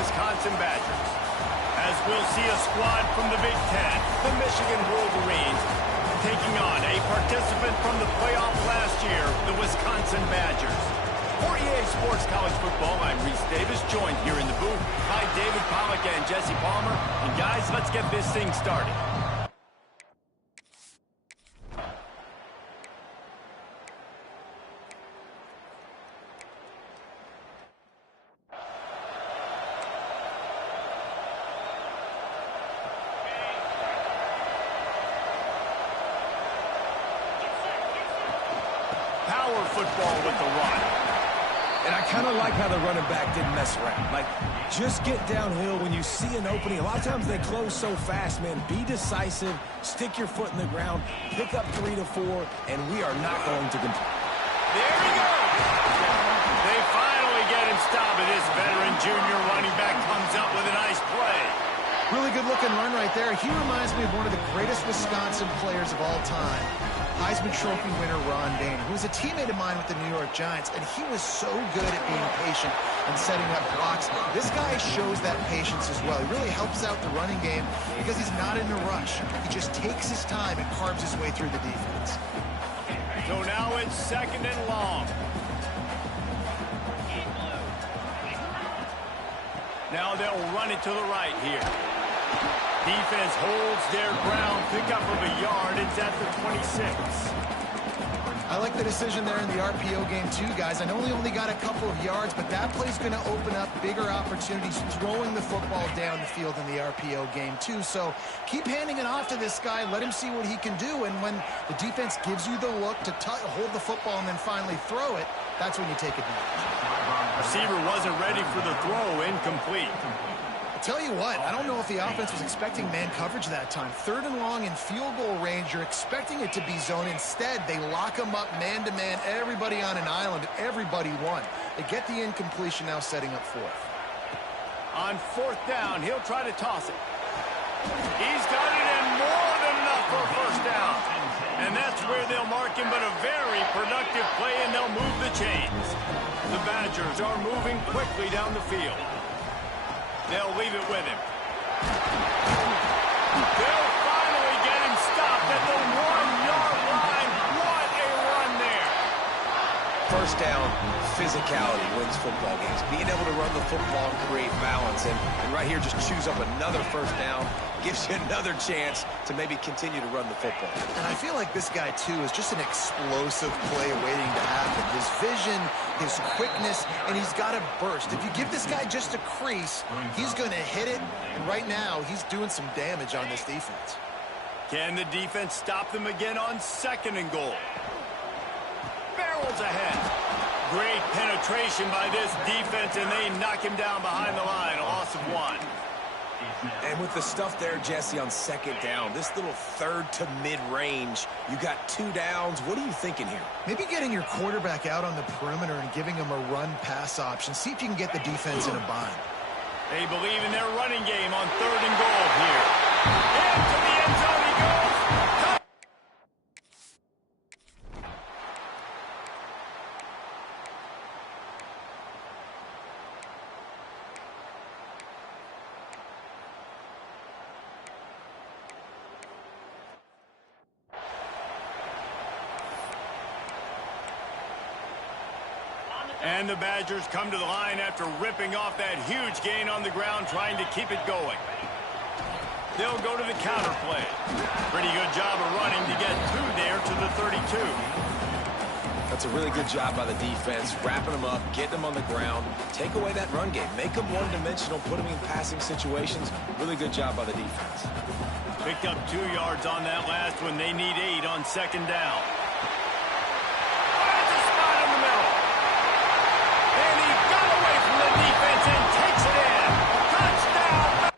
Wisconsin Badgers. As we'll see a squad from the Big Ten, the Michigan Wolverines, taking on a participant from the playoff last year, the Wisconsin Badgers. For EA Sports College Football, I'm Reese Davis, joined here in the booth by David Pollack and Jesse Palmer. And guys, let's get this thing started. Power football with the run. And I kind of like how the running back didn't mess around. Like, just get downhill when you see an opening. A lot of times they close so fast, man. Be decisive, stick your foot in the ground, pick up 3 to 4, and we are not going to continue. There he goes. They finally get him stopped, and this veteran junior running back comes up with a nice play. Really good-looking run right there. He reminds me of one of the greatest Wisconsin players of all time, Heisman Trophy winner Ron Dayne, who was a teammate of mine with the New York Giants, and he was so good at being patient and setting up blocks. This guy shows that patience as well. He really helps out the running game because he's not in a rush. He just takes his time and carves his way through the defense. So now it's 2nd and long. Now they'll run it to the right here. Defense holds their ground, pickup of a yard. It's at the 26. I like the decision there in the RPO game too, guys. I know he only got a couple of yards, but that play's going to open up bigger opportunities throwing the football down the field in the RPO game too. So keep handing it off to this guy. Let him see what he can do. And when the defense gives you the look to hold the football and then finally throw it, that's when you take advantage. Receiver wasn't ready for the throw, incomplete. Tell you what, I don't know if the offense was expecting man coverage that time. 3rd and long in field goal range, you're expecting it to be zone. Instead, they lock them up man-to-man, everybody on an island, everybody won. They get the incompletion, now setting up 4th. On 4th down, he'll try to toss it. He's got it in more than enough for a 1st down. And that's where they'll mark him, but a very productive play, and they'll move the chains. The Badgers are moving quickly down the field. They'll leave it with him. They'll finally get him stopped at the 1-yard line. What a run there. 1st down, physicality wins football games. Being able to run the football and create balance. And right here, just choose up another 1st down. Gives you another chance to maybe continue to run the football. And I feel like this guy, too, is just an explosive play waiting to happen. His vision, his quickness, and he's got a burst. If you give this guy just a crease, he's going to hit it. And right now, he's doing some damage on this defense. Can the defense stop them again on 2nd and goal? Barrels ahead. Great penetration by this defense, and they knock him down behind the line. A loss of 1. And with the stuff there, Jesse, on 2nd down, this little 3rd to mid-range, you got 2 downs. What are you thinking here? Maybe getting your quarterback out on the perimeter and giving him a run-pass option. See if you can get the defense in a bind. They believe in their running game on 3rd and goal here. Into the end zone he goes. And the Badgers come to the line after ripping off that huge gain on the ground, trying to keep it going. They'll go to the counter play. Pretty good job of running to get 2 there to the 32. That's a really good job by the defense, wrapping them up, getting them on the ground, take away that run game, make them one-dimensional, put them in passing situations. Really good job by the defense. Picked up 2 yards on that last one. They need 8 on 2nd down. Finds a spot in the middle. And he got away from the defense and takes it in. Touchdown!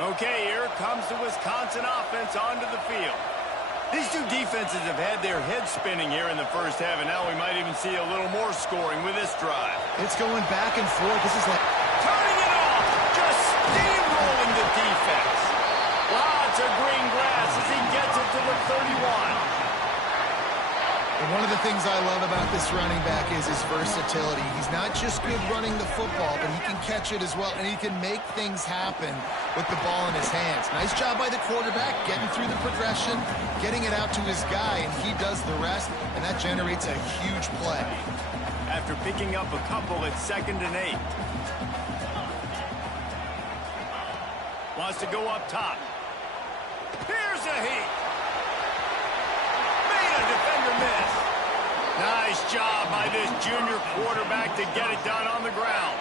Okay, here comes the Wisconsin offense onto the field. These two defenses have had their heads spinning here in the first half, and now we might even see a little more scoring with this drive. It's going back and forth. This is like turning it off, just steamrolling the defense. Lots of green grass as he gets it to the 31. And one of the things I love about this running back is his versatility. He's not just good running the football, but he can catch it as well, and he can make things happen with the ball in his hands. Nice job by the quarterback, getting through the progression, getting it out to his guy, and he does the rest, and that generates a huge play. After picking up a couple, it's 2nd and 8. Wants to go up top. Here's a heat. Made a defender miss. Nice job by this junior quarterback to get it done on the ground.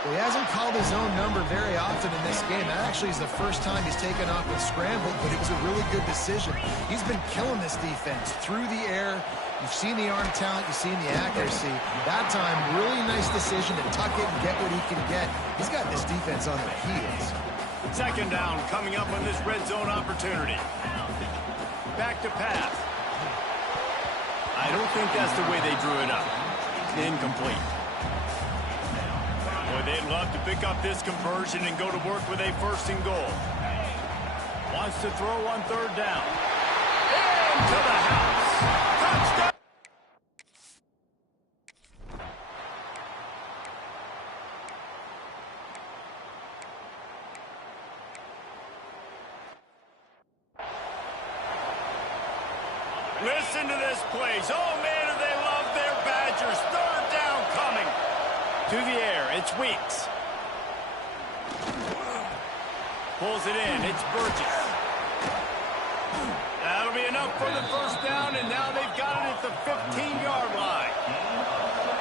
Well, he hasn't called his own number very often in this game. That actually is the first time he's taken off and scrambled, but it was a really good decision. He's been killing this defense through the air. You've seen the arm talent, you've seen the accuracy. That time, really nice decision to tuck it and get what he can get. He's got this defense on their heels. 2nd down coming up on this red zone opportunity. Back to pass. I don't think that's the way they drew it up. Incomplete. Boy, they'd love to pick up this conversion and go to work with a 1st and goal. Wants to throw on 3rd down. Into the house. Touchdown. Listen to this place. Oh, man, do they love their Badgers. 3rd down coming. To the air, it's Weeks. Pulls it in, it's Burgess. That'll be enough for the 1st down, and now they've got it at the 15-yard line.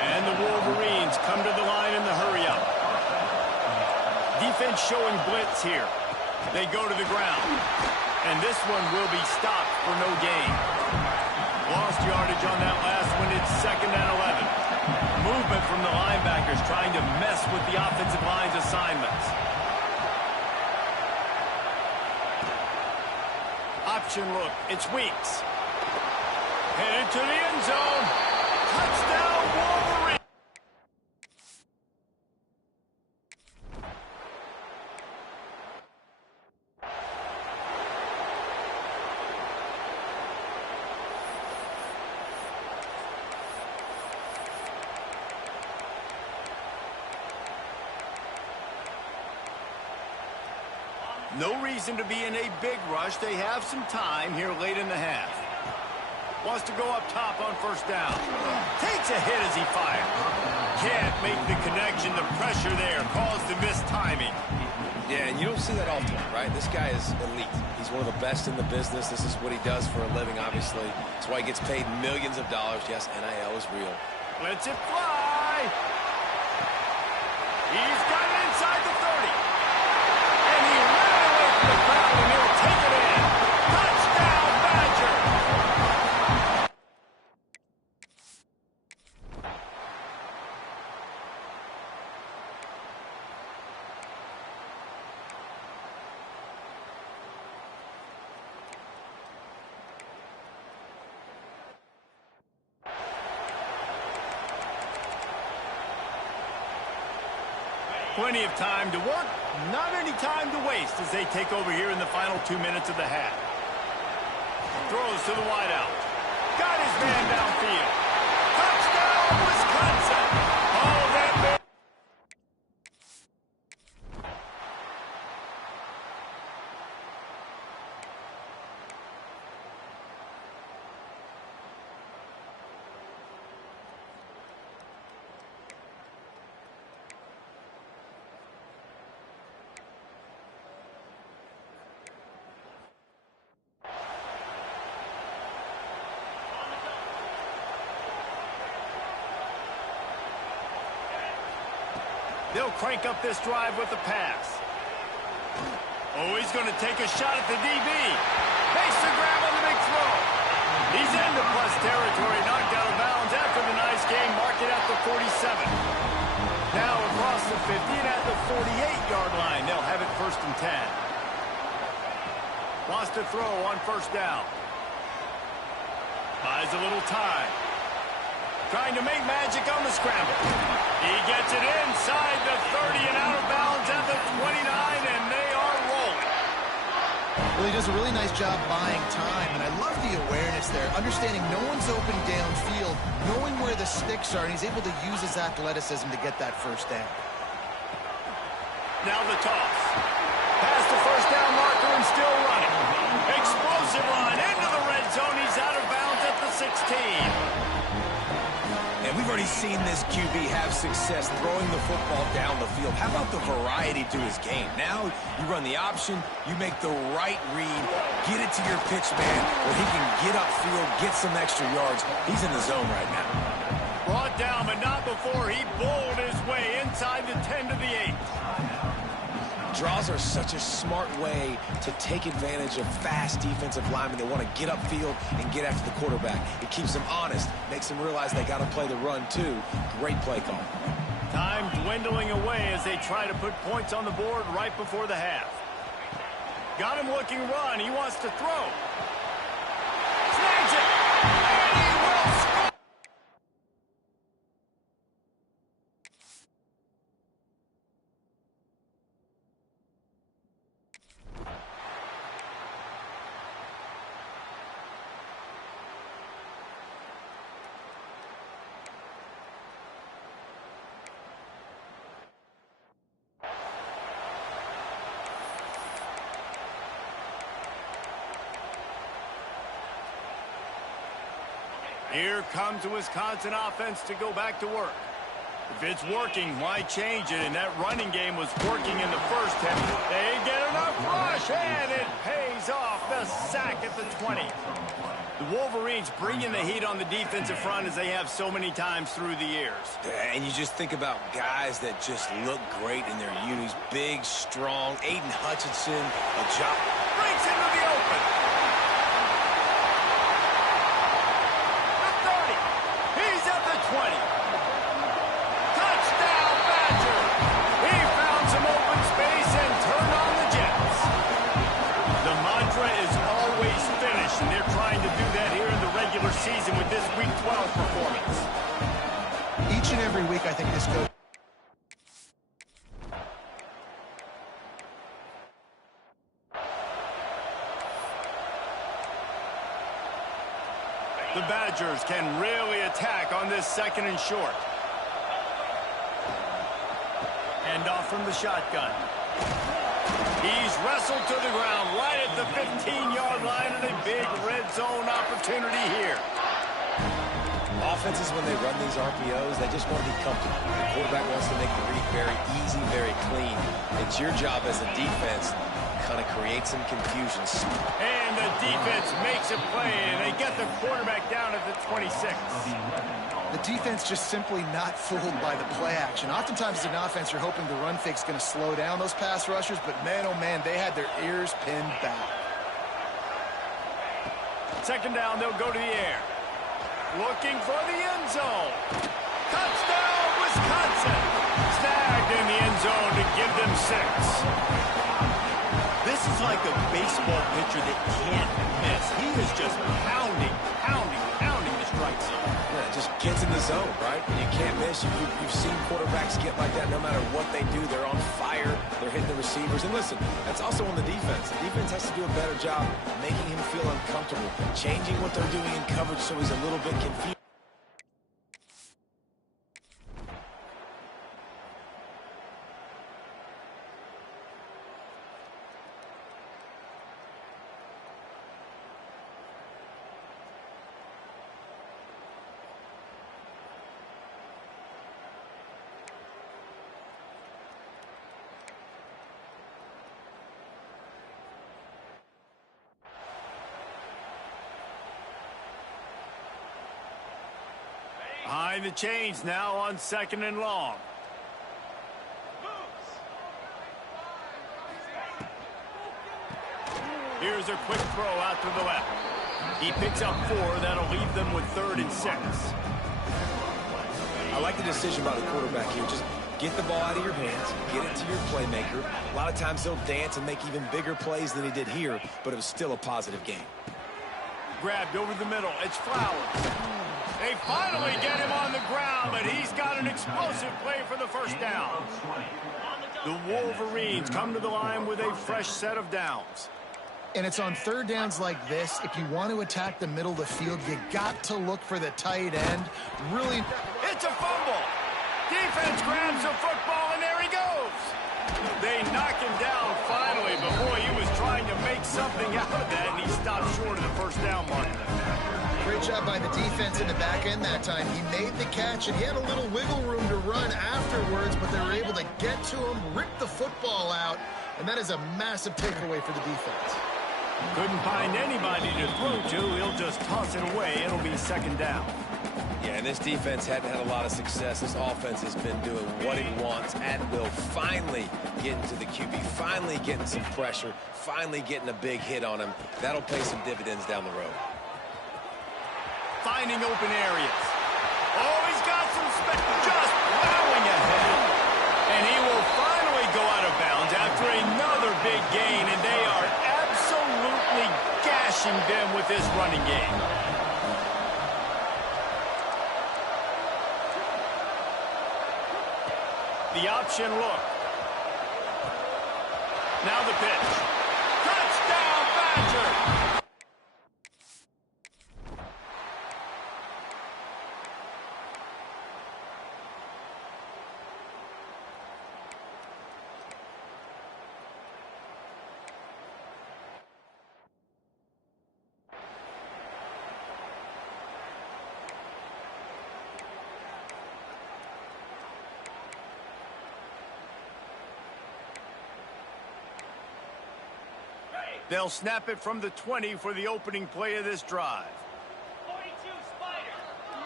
And the Wolverines come to the line in the hurry-up. Defense showing blitz here. They go to the ground. And this one will be stopped for no gain. Lost yardage on that last one. It's 2nd and 11. Movement from the linebackers trying to mess with the offensive line's assignments. Option look. It's Weeks. Headed to the end zone. Touchdown, Wolverine. No reason to be in a big rush. They have some time here late in the half. Wants to go up top on 1st down. Takes a hit as he fires. Can't make the connection. The pressure there caused the missed timing. Yeah, and you don't see that often, right? This guy is elite. He's one of the best in the business. This is what he does for a living, obviously. That's why he gets paid millions of dollars. Yes, NIL is real. Lets it fly. He's got it inside the 30. And he ran away from the crowd, and he'll take it in. Touchdown, Badger. Plenty of time to work, not any time to waste as they take over here in the final 2 minutes of the half. Throws to the wideout. Got his man downfield. Touchdown, Wisconsin! Oh, that man. They'll crank up this drive with the pass. Oh, he's going to take a shot at the DB. Makes the grab on the big throw. He's into plus territory, knocked out of bounds after the nice game. Mark it at the 47. Now across the 50 and at the 48-yard line. They'll have it 1st and 10. Wants to throw on 1st down. has a little time. Trying to make magic on the scramble. He gets it inside the 30 and out of bounds at the 29, and they are rolling. Well, he does a really nice job buying time, and I love the awareness there, understanding no one's open downfield, knowing where the sticks are, and he's able to use his athleticism to get that first down. Now the toss. Past the first down marker and still running. Explosive run into the red zone. He's out of bounds at the 16. And we've already seen this QB have success throwing the football down the field. How about the variety to his game? Now you run the option, you make the right read, get it to your pitch man where he can get upfield, get some extra yards. He's in the zone right now. Brought down, but not before he bowled his way inside the 10 to the 8. Draws are such a smart way to take advantage of fast defensive linemen that want to get upfield and get after the quarterback. It keeps them honest, makes them realize they got to play the run too. Great play call. Time dwindling away as they try to put points on the board right before the half. Got him looking run. He wants to throw. Snags it. And he will score. Here comes the Wisconsin offense to go back to work. If it's working, why change it? And that running game was working in the first half. They get enough rush, and it pays off. The sack at the 20. The Wolverines bringing the heat on the defensive front as they have so many times through the years. And you just think about guys that just look great in their unis. Big, strong. Aiden Hutchinson, a job. Breaks into the open. The 30. He's at the 20. Touchdown, Badger. He found some open space and turned on the Jets. The mantra is always finish, and they're trying to do that here in the regular season with this Week 12 performance. Each and every week, I think this coach. The Badgers can really attack on this second and short. Hand off from the shotgun. He's wrestled to the ground right at the 15-yard line, and a big red zone opportunity here. Offenses, when they run these RPOs, they just want to be comfortable. The quarterback wants to make the read very easy, very clean. It's your job as a defense to kind of create some confusion. And the defense makes a play, and they get the quarterback down at the 26. The defense just simply not fooled by the play action. Oftentimes as an offense, you're hoping the run fake's going to slow down those pass rushers, but man, oh man, they had their ears pinned back. Second down, they'll go to the air. Looking for the end zone. Touchdown, Wisconsin. Snagged in the end zone to give them 6. This is like a baseball pitcher that can't miss. He is just pounding the strike zone. Yeah, just gets in the zone, right? You can't miss. You've seen quarterbacks get like that no matter what they do. They're on fire. They're hitting the receivers. And listen, that's also on the defense. The defense has to do a better job making him feel uncomfortable, changing what they're doing in coverage so he's a little bit confused. Behind the chains now on second and long. Here's a quick throw out to the left. He picks up 4. That'll leave them with 3rd and 6. I like the decision by the quarterback here. Just get the ball out of your hands, get it to your playmaker. A lot of times he'll dance and make even bigger plays than he did here, but it was still a positive game. Grabbed over the middle. It's Flowers. They finally get him on the ground, but he's got an explosive play for the first down. The Wolverines come to the line with a fresh set of downs. And it's on third downs like this. If you want to attack the middle of the field, you got to look for the tight end. Really. It's a fumble. Defense grabs the football, and there he goes. They knock him down finally, but boy, he was trying to make something out of that, and he stopped short of the first down mark. Great job by the defense in the back end that time. He made the catch, and he had a little wiggle room to run afterwards, but they were able to get to him, rip the football out, and that is a massive takeaway for the defense. Couldn't find anybody to throw to. He'll just toss it away. It'll be second down. Yeah, and this defense hadn't had a lot of success. This offense has been doing what it wants at will. Finally getting to the QB, finally getting some pressure, finally getting a big hit on him. That'll pay some dividends down the road. Finding open areas. Oh, he's got some space. Just plowing ahead. And he will finally go out of bounds after another big gain, and they are absolutely gashing them with this running game. The option look. Now the pitch. Touchdown, Badger! They'll snap it from the 20 for the opening play of this drive. 42 Spider.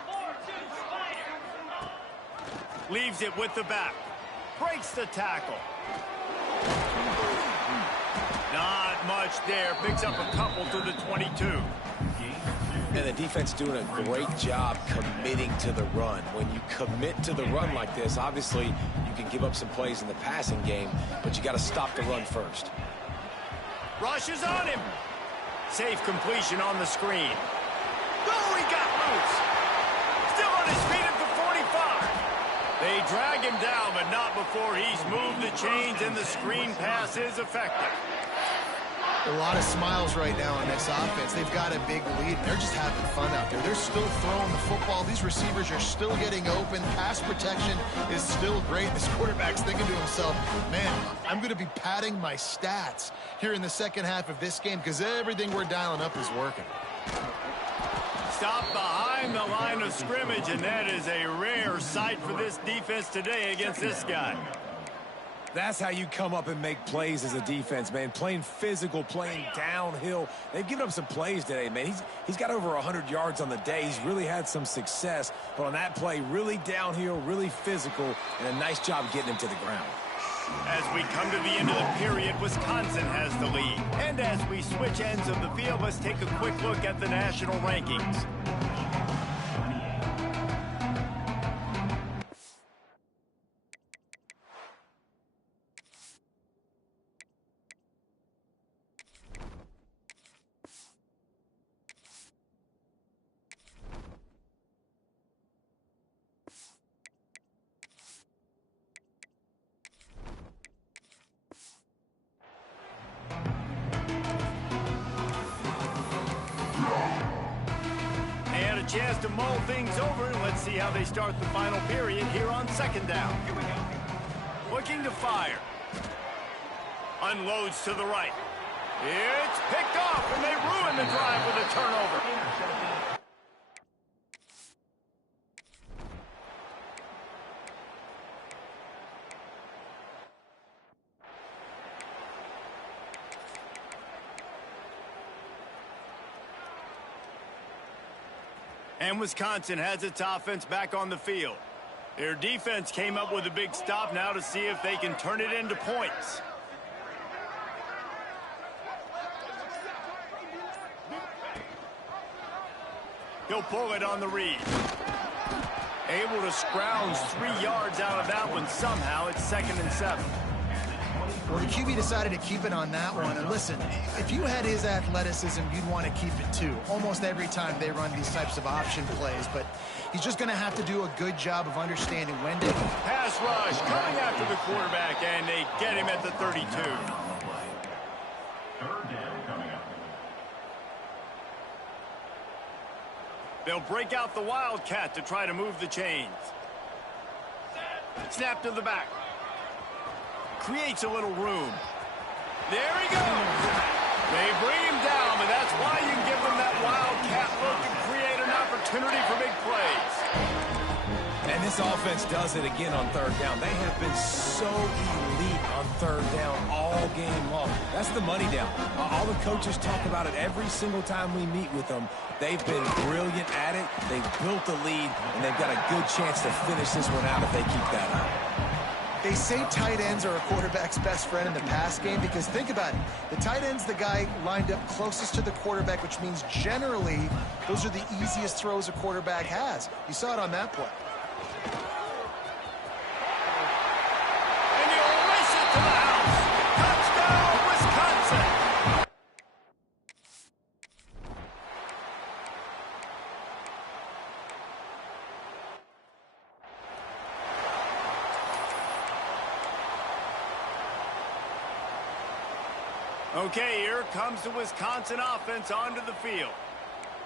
42 Spider. Leaves it with the back. Breaks the tackle. Not much there. Picks up a couple to the 22. And the defense doing a great job committing to the run. When you commit to the run like this, obviously you can give up some plays in the passing game, but you got to stop the run first. Rushes on him. Safe completion on the screen. Oh, he got loose. Still on his feet at the 45. They drag him down, but not before he's moved the chains, and the screen pass is effective. A lot of smiles right now on this offense. They've got a big lead. They're just having fun out there. They're still throwing the football. These receivers are still getting open. Pass protection is still great. This quarterback's thinking to himself, man, I'm going to be padding my stats here in the second half of this game because everything we're dialing up is working. Stop behind the line of scrimmage, and that is a rare sight for this defense today against this guy. That's how you come up and make plays as a defense, man. Playing physical, playing downhill. They've given up some plays today, man. He's got over 100 yards on the day. He's really had some success. But on that play, really downhill, really physical, and a nice job getting him to the ground. As we come to the end of the period, Wisconsin has the lead. And as we switch ends of the field, let's take a quick look at the national rankings. Chance to mull things over, and let's see how they start the final period here on second down. Here we go. Looking to fire. Unloads to the right. It's picked off, and they ruin the drive with a turnover. And Wisconsin has its offense back on the field. Their defense came up with a big stop now to see if they can turn it into points. He'll pull it on the read. Able to scrounge 3 yards out of that one somehow. It's 2nd and 7. Well, the QB decided to keep it on that one. And listen, if you had his athleticism, you'd want to keep it too. Almost every time they run these types of option plays. But he's just going to have to do a good job of understanding when to... Pass rush coming after the quarterback, and they get him at the 32. They'll break out the Wildcat to try to move the chains. Snap to the back. Creates a little room. There he goes. They bring him down, but that's why you can give them that Wildcat look and create an opportunity for big plays. And this offense does it again on third down. They have been so elite on third down all game long. That's the money down. All the coaches talk about it every single time we meet with them. They've been brilliant at it. They've built the lead, and they've got a good chance to finish this one out if they keep that up. They say tight ends are a quarterback's best friend in the pass game because think about it. The tight end's the guy lined up closest to the quarterback, which means generally those are the easiest throws a quarterback has. You saw it on that play. And he'll race it to the house. Touchdown, Wisconsin. Okay, here comes the Wisconsin offense onto the field.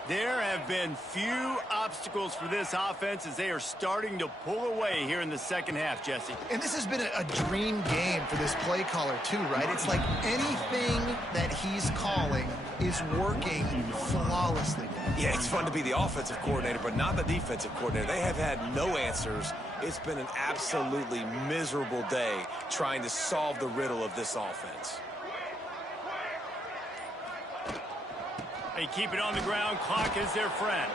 There have been few obstacles for this offense as they are starting to pull away here in the second half, Jesse. And this has been a dream game for this play caller too, right? It's like anything that he's calling is working flawlessly. Yeah, it's fun to be the offensive coordinator, but not the defensive coordinator. They have had no answers. It's been an absolutely miserable day trying to solve the riddle of this offense. They keep it on the ground. Clock is their friend.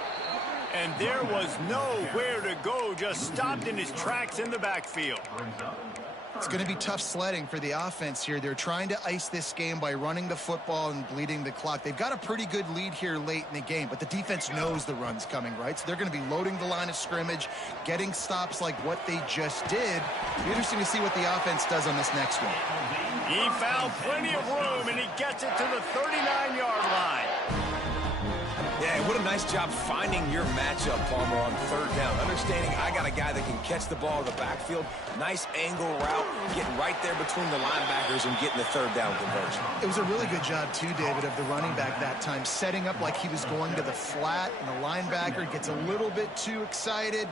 And there was nowhere to go, just stopped in his tracks in the backfield. It's going to be tough sledding for the offense here. They're trying to ice this game by running the football and bleeding the clock. They've got a pretty good lead here late in the game, but the defense knows the run's coming, right? So they're going to be loading the line of scrimmage, getting stops like what they just did. It'll be interesting to see what the offense does on this next one. He found plenty of room, and he gets it to the 39-yard line. Yeah, what a nice job finding your matchup, Palmer, on third down. Understanding I got a guy that can catch the ball in the backfield. Nice angle route, getting right there between the linebackers and getting the third down conversion. It was a really good job, too, David, of the running back that time, setting up like he was going to the flat, and the linebacker gets a little bit too excited.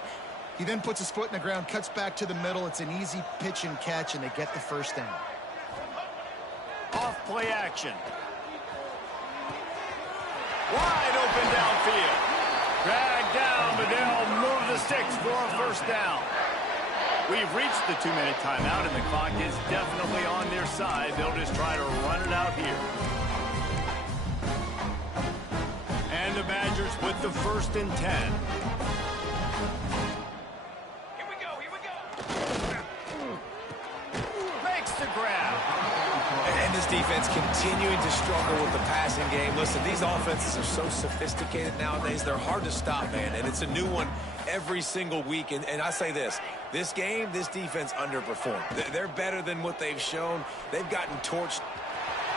He then puts his foot in the ground, cuts back to the middle. It's an easy pitch and catch, and they get the first down. Off play action. Wide open downfield. Dragged down, but they'll move the sticks for a first down. We've reached the 2-minute timeout, and the clock is definitely on their side. They'll just try to run it out here. And the Badgers with the 1st and 10. Here we go, here we go. Makes the grab. And this defense continuing to struggle with the passing game. Listen, these offenses are so sophisticated nowadays. They're hard to stop, man. And it's a new one every single week. And I say this game, this defense underperformed. They're better than what they've shown. They've gotten torched.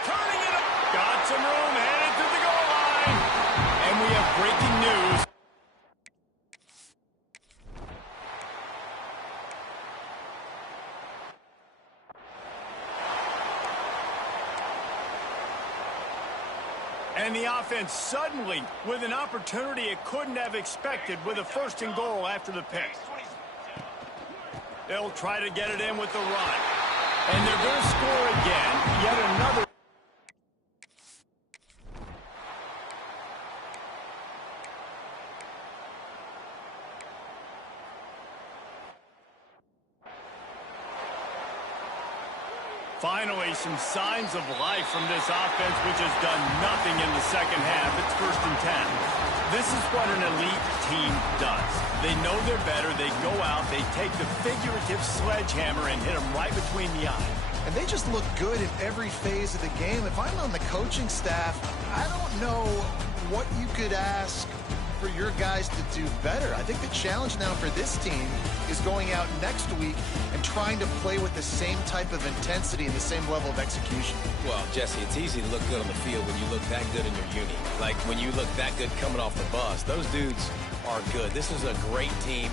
Turning it up. Got some room, headed to the goal line. And we have breaking news. And the offense suddenly with an opportunity it couldn't have expected with a 1st and goal after the pick. They'll try to get it in with the run. And they're going to score again. Yet another. Finally, some signs of life from this offense, which has done nothing in the second half. It's 1st and 10. This is what an elite team does. They know they're better. They go out. They take the figurative sledgehammer and hit them right between the eyes. And they just look good in every phase of the game. If I'm on the coaching staff, I don't know what you could ask for your guys to do better. I think the challenge now for this team is going out next week and trying to play with the same type of intensity and the same level of execution. Well, Jesse, it's easy to look good on the field when you look that good in your uni. Like when you look that good coming off the bus. Those dudes are good. This is a great team.